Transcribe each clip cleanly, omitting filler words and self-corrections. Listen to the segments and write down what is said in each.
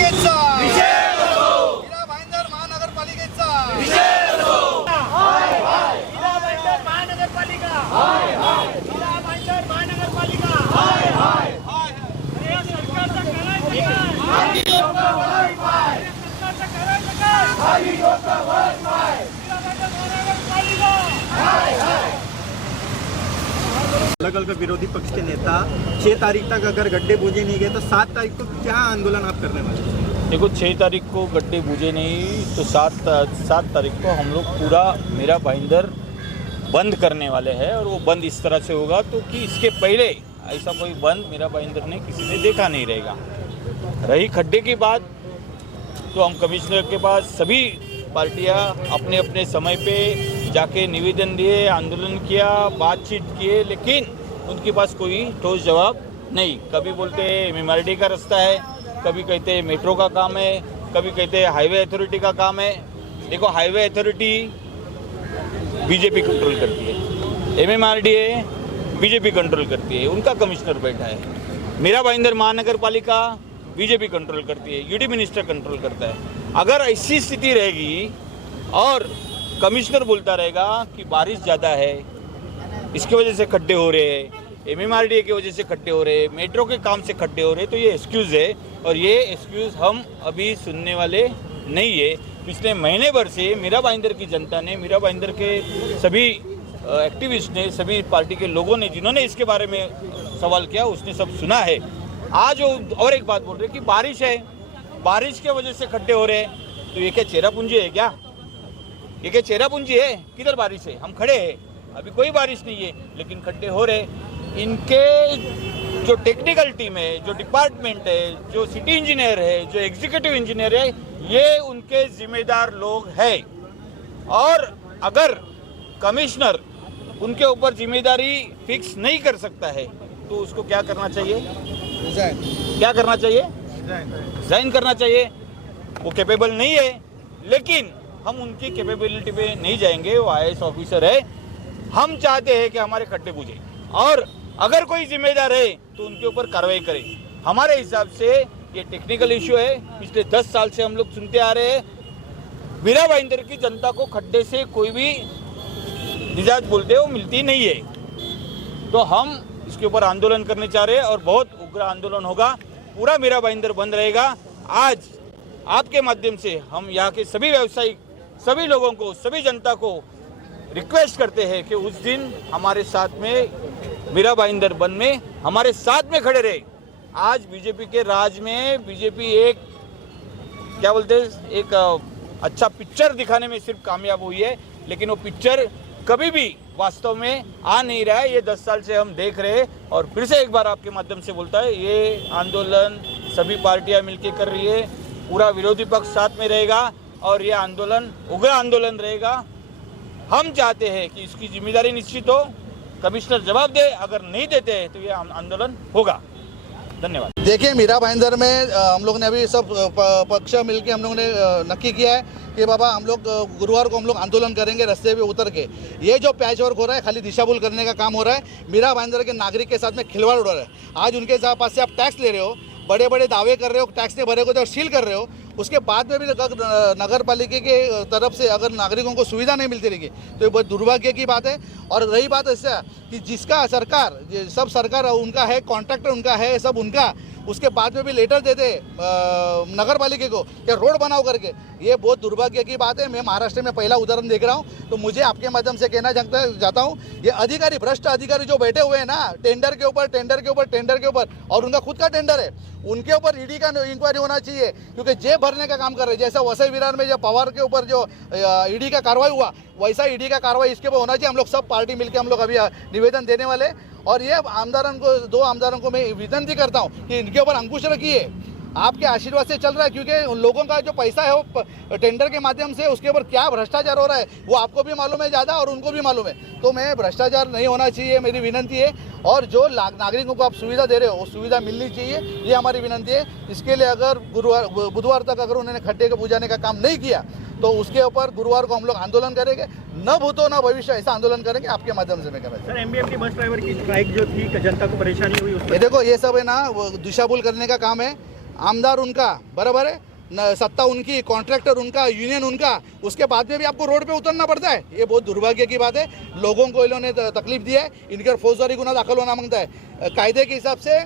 महानगरपालिकेचा मीरा भाईंदर महानगरपालिकेचा मीरा भाईंदर महानगरपालिका मीरा भाईंदर महानगरपालिका अरे सरकारचा करायचं काय? सरकारचा करायचं काय? मीरा भाईंदर महानगरपालिका अलग अलग विरोधी पक्ष के नेता 6 तारीख तक अगर गड्ढे बूझे नहीं गए तो 7 तारीख को क्या आंदोलन आप करने वाले हैं? देखो 6 तारीख को गड्ढे बूझे नहीं तो 7 तारीख को हम लोग पूरा मीरा भाईंदर बंद करने वाले हैं। और वो बंद इस तरह से होगा तो कि इसके पहले ऐसा कोई बंद मीरा भाईंदर ने किसी ने देखा नहीं रहेगा। रही खड्डे की बात तो हम कमिश्नर के पास सभी पार्टियां अपने अपने समय पे जाके निवेदन दिए, आंदोलन किया, बातचीत किए, लेकिन उनके पास कोई ठोस जवाब नहीं। कभी बोलते हैं MMRD का रास्ता है, कभी कहते हैं मेट्रो का काम है, कभी कहते हैं हाईवे अथॉरिटी का काम है। देखो हाईवे अथॉरिटी बीजेपी कंट्रोल करती है, MMRD बीजेपी कंट्रोल करती है, उनका कमिश्नर बैठा है। मीरा भाईंदर महानगर पालिका बीजेपी कंट्रोल करती है, UD मिनिस्टर कंट्रोल करता है। अगर ऐसी स्थिति रहेगी और कमिश्नर बोलता रहेगा कि बारिश ज़्यादा है, इसकी वजह से खड्डे हो रहे हैं, MMRD की वजह से खड्डे हो रहे हैं, मेट्रो के काम से खड्डे हो रहे हैं, तो ये एक्सक्यूज़ है। और ये एक्सक्यूज़ हम अभी सुनने वाले नहीं है। पिछले महीने भर से मीरा भाईंदर की जनता ने, मीरा भाईंदर के सभी एक्टिविस्ट ने, सभी पार्टी के लोगों ने जिन्होंने इसके बारे में सवाल किया उसने सब सुना है। आज वो और एक बात बोल रहे कि बारिश है, बारिश के वजह से खड्डे हो रहे हैं, तो ये क्या चेहरापूंजी है क्या? ये क्या चेहरापूंजी है? किधर बारिश है? हम खड़े हैं, अभी कोई बारिश नहीं है लेकिन खड्डे हो रहे। इनके जो टेक्निकल टीम है, जो डिपार्टमेंट है, जो सिटी इंजीनियर है, जो एग्जीक्यूटिव इंजीनियर है, ये उनके जिम्मेदार लोग हैं। और अगर कमिश्नर उनके ऊपर जिम्मेदारी फिक्स नहीं कर सकता है तो उसको क्या करना चाहिए? क्या करना चाहिए? रिजाइन करना चाहिए। वो कैपेबल नहीं है, लेकिन हम उनकी कैपेबिलिटी पे नहीं जाएंगे। वो IAS ऑफिसर है, हम चाहते हैं कि हमारे खड्डे बूझे और अगर कोई जिम्मेदार है तो उनके ऊपर कार्रवाई करें। हमारे हिसाब से ये टेक्निकल इशू है। पिछले 10 साल से हम लोग सुनते आ रहे हैं, मीरा भाईंदर की जनता को खड्डे से कोई भी निजात बोलते हो मिलती नहीं है। तो हम इसके ऊपर आंदोलन करने चाह रहे हैं और बहुत उग्र आंदोलन होगा। पूरा मीरा भाईंदर बंद रहेगा। आज आपके माध्यम से हम यहाँ के सभी व्यावसायिक, सभी लोगों को, सभी जनता को रिक्वेस्ट करते हैं कि उस दिन हमारे साथ में मीरा भाईंदर बंद में हमारे साथ में खड़े रहे। आज बीजेपी के राज में बीजेपी एक क्या बोलते हैं, एक अच्छा पिक्चर दिखाने में सिर्फ कामयाब हुई है, लेकिन वो पिक्चर कभी भी वास्तव में आ नहीं रहा है। ये 10 साल से हम देख रहे हैं। और फिर से एक बार आपके माध्यम से बोलता है, ये आंदोलन सभी पार्टियां मिलकर कर रही है, पूरा विरोधी पक्ष साथ में रहेगा और ये आंदोलन उग्र आंदोलन रहेगा। हम चाहते हैं कि इसकी जिम्मेदारी निश्चित हो, कमिश्नर जवाब दे, अगर नहीं देते हैं तो ये आंदोलन होगा। धन्यवाद। देखिए, मीरा भाईंदर में हम लोग ने अभी सब पक्ष मिलके हम लोगों ने नक्की किया है कि बाबा हम लोग गुरुवार को हम लोग आंदोलन करेंगे रास्ते पे उतर के। ये जो पैच वर्क हो रहा है खाली दिशाभूल करने का काम हो रहा है। मीरा भाईंदर के नागरिक के साथ में खिलवाड़ उड़ रहा है। आज उनके पास से आप टैक्स ले रहे हो, बड़े बड़े दावे कर रहे हो, टैक्स नहीं भरे को तो सील कर रहे हो, उसके बाद में भी नगर पालिका के तरफ से अगर नागरिकों को सुविधा नहीं मिलती रहेगी तो ये बहुत दुर्भाग्य की बात है। और रही बात ऐसा कि जिसका सरकार, सब सरकार उनका है, कॉन्ट्रैक्टर उनका है, सब उनका, उसके बाद में भी लेटर देते नगर पालिका को कि रोड बनाओ करके, ये बहुत दुर्भाग्य की बात है। मैं महाराष्ट्र में पहला उदाहरण देख रहा हूँ। तो मुझे आपके माध्यम से कहना चाहता हूँ, ये अधिकारी, भ्रष्ट अधिकारी जो बैठे हुए हैं ना, टेंडर के ऊपर और उनका खुद का टेंडर है, उनके ऊपर ईडी का इंक्वायरी होना चाहिए, क्योंकि जेब भरने का काम कर रहे हैं। जैसा वसई विरार में जो पवार के ऊपर जो ईडी का कार्रवाई हुआ, वैसा ईडी का कार्रवाई इसके ऊपर होना चाहिए। हम लोग सब पार्टी मिलकर हम लोग अभी निवेदन देने वाले। और ये आमदारों को, 2 आमदारों को मैं विनती करता हूँ कि इनके ऊपर अंकुश रखिए। आपके आशीर्वाद से चल रहा है, क्योंकि उन लोगों का जो पैसा है वो टेंडर के माध्यम से, उसके ऊपर क्या भ्रष्टाचार हो रहा है वो आपको भी मालूम है ज़्यादा और उनको भी मालूम है। तो मैं भ्रष्टाचार नहीं होना चाहिए, मेरी विनती है। और जो नागरिकों को आप सुविधा दे रहे हो वो सुविधा मिलनी चाहिए, ये हमारी विनती है। इसके लिए अगर बुधवार तक अगर उन्होंने खड्डे को बुझाने का काम नहीं किया तो उसके ऊपर गुरुवार को हम लोग आंदोलन करेंगे। न भूतो न भविष्य, ऐसा आंदोलन करेंगे। आपके माध्यम से मैं कह रहा हूँ सर, MBM की बस ड्राइवर की स्ट्राइक जो थी, जनता को परेशानी हुई उसमें? ये देखो, ये सब है ना, वो दिशाभूल करने का काम है। आमदार उनका, बराबर है, सत्ता उनकी, कॉन्ट्रैक्टर उनका, यूनियन उनका, उसके बाद में भी आपको रोड पे उतरना पड़ता है। ये बहुत दुर्भाग्य की बात है। लोगों को इन्होंने तकलीफ दी है, इनके फौजदारी गुना दाखिल होना मांगता है। कायदे के हिसाब से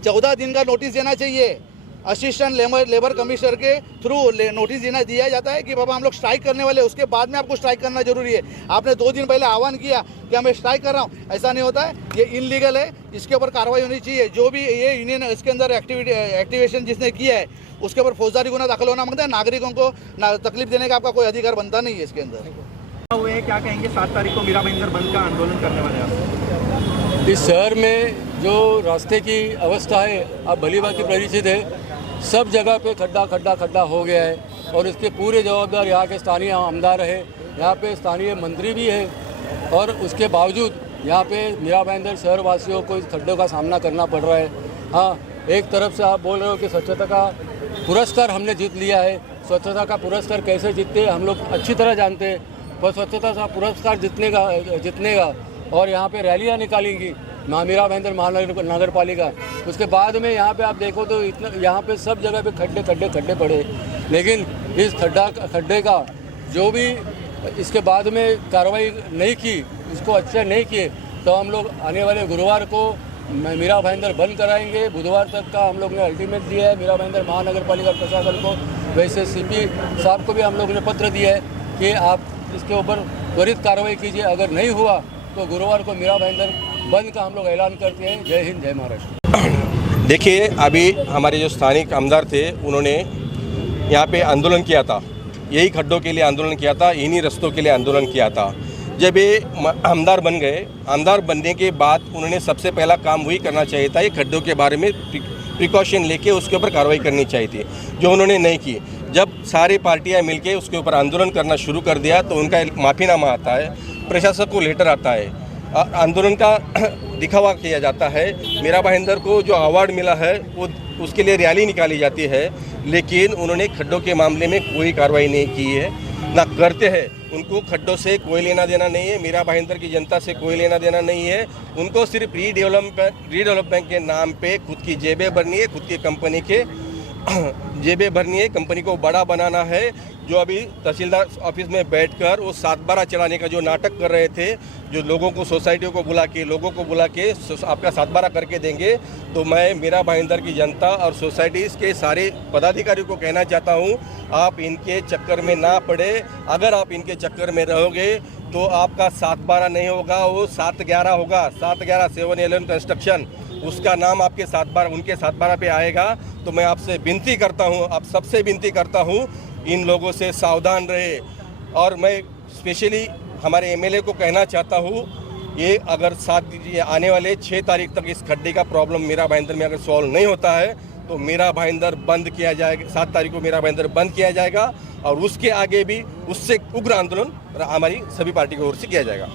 14 दिन का नोटिस देना चाहिए। असिस्टेंट लेबर कमिश्नर के थ्रू नोटिस दिया जाता है कि बाबा हम लोग स्ट्राइक करने वाले, उसके बाद में आपको स्ट्राइक करना जरूरी है। आपने 2 दिन पहले आह्वान किया कि मैं स्ट्राइक कर रहा हूँ, ऐसा नहीं होता है, ये इनलीगल है, इसके ऊपर कार्रवाई होनी चाहिए। जो भी ये यूनियन इसके अंदर एक्टिवेशन जिसने किया है उसके ऊपर फौजदारी गुना दाखिल होना मांगता है। नागरिकों को तकलीफ देने का आपका कोई अधिकार बनता नहीं है इसके अंदर। हुए क्या कहेंगे 7 तारीख को मीरा भाईंदर बंद का आंदोलन करने वाले आप? इस शहर में जो रास्ते की अवस्था है आप भली भांति परिचित है। सब जगह पे खड्डा हो गया है और इसके पूरे जवाबदार यहाँ के स्थानीय आमदार है, यहाँ पे स्थानीय मंत्री भी है और उसके बावजूद यहाँ पे मीरा भाईंदर शहर वासियों को इस खड्डों का सामना करना पड़ रहा है। हाँ, एक तरफ से आप बोल रहे हो कि स्वच्छता का पुरस्कार हमने जीत लिया है। स्वच्छता का पुरस्कार कैसे जीतते हम लोग अच्छी तरह जानते हैं, पर स्वच्छता का पुरस्कार जितनेगा और यहाँ पे रैलियाँ निकालेंगी मीरा भाईंदर महानगर पालिका, उसके बाद में यहाँ पे आप देखो तो इतना यहाँ पे सब जगह पे खड्डे पड़े। लेकिन इस खड्डे का जो भी इसके बाद में कार्रवाई नहीं की, इसको अच्छा नहीं किए, तो हम लोग आने वाले गुरुवार को मीरा भाईंदर बंद कराएंगे। बुधवार तक का हम लोग ने अल्टीमेट दिया है मीरा भाईंदर महानगर पालिका प्रशासन को। वैसे सीपी साहब को भी हम लोग ने पत्र दिया है कि आप इसके ऊपर त्वरित कार्रवाई कीजिए। अगर नहीं हुआ तो गुरुवार को मीरा भाईंदर बंद का हम लोग ऐलान करते हैं। जय हिंद, जय महाराष्ट्र। देखिए, अभी हमारे जो स्थानिक आमदार थे उन्होंने यहाँ पे आंदोलन किया था, यही खड्डों के लिए आंदोलन किया था, इन्हीं रस्तों के लिए आंदोलन किया था। जब ये आमदार बन गए, आमदार बनने के बाद उन्होंने सबसे पहला काम वही करना चाहिए था, ये खड्डों के बारे में प्रिकॉशन लेके उसके ऊपर कार्रवाई करनी चाहिए थी, जो उन्होंने नहीं की। जब सारी पार्टियाँ मिलके उसके ऊपर आंदोलन करना शुरू कर दिया तो उनका माफ़ीनामा आता है, प्रशासक को लेटर आता है, आंदोलन का दिखावा किया जाता है। मीरा भाईंदर को जो अवार्ड मिला है वो उसके लिए रैली निकाली जाती है, लेकिन उन्होंने खड्डों के मामले में कोई कार्रवाई नहीं की है, ना करते हैं। उनको खड्डों से कोई लेना देना नहीं है, मीरा भाईंदर की जनता से कोई लेना देना नहीं है। उनको सिर्फ रीडेवलपमेंट के नाम पे खुद की जेबें भरनी है, खुद की कंपनी के जेबें भरनी है, कंपनी को बड़ा बनाना है। जो अभी तहसीलदार ऑफिस में बैठकर वो 7/12 चलाने का जो नाटक कर रहे थे, जो लोगों को सोसाइटियों को बुला के आपका 7/12 करके देंगे, तो मैं मीरा भाईंदर की जनता और सोसाइटीज़ के सारे पदाधिकारियों को कहना चाहता हूँ, आप इनके चक्कर में ना पड़े। अगर आप इनके चक्कर में रहोगे तो आपका 7/12 नहीं होगा, वो 7/11 होगा। 7/11 7-11 कंस्ट्रक्शन, उसका नाम आपके 7/12 उनके 7/12 पे आएगा। तो मैं आपसे विनती करता हूँ, आप सबसे विनती करता हूँ, इन लोगों से सावधान रहे। और मैं स्पेशली हमारे एमएलए को कहना चाहता हूँ, ये अगर आने वाले 6 तारीख तक इस खड्डे का प्रॉब्लम मीरा भाईंदर में अगर सॉल्व नहीं होता है तो मीरा भाईंदर बंद किया जाएगा। 7 तारीख को मीरा भाईंदर बंद किया जाएगा और उसके आगे भी उससे उग्र आंदोलन हमारी सभी पार्टी की ओर से किया जाएगा।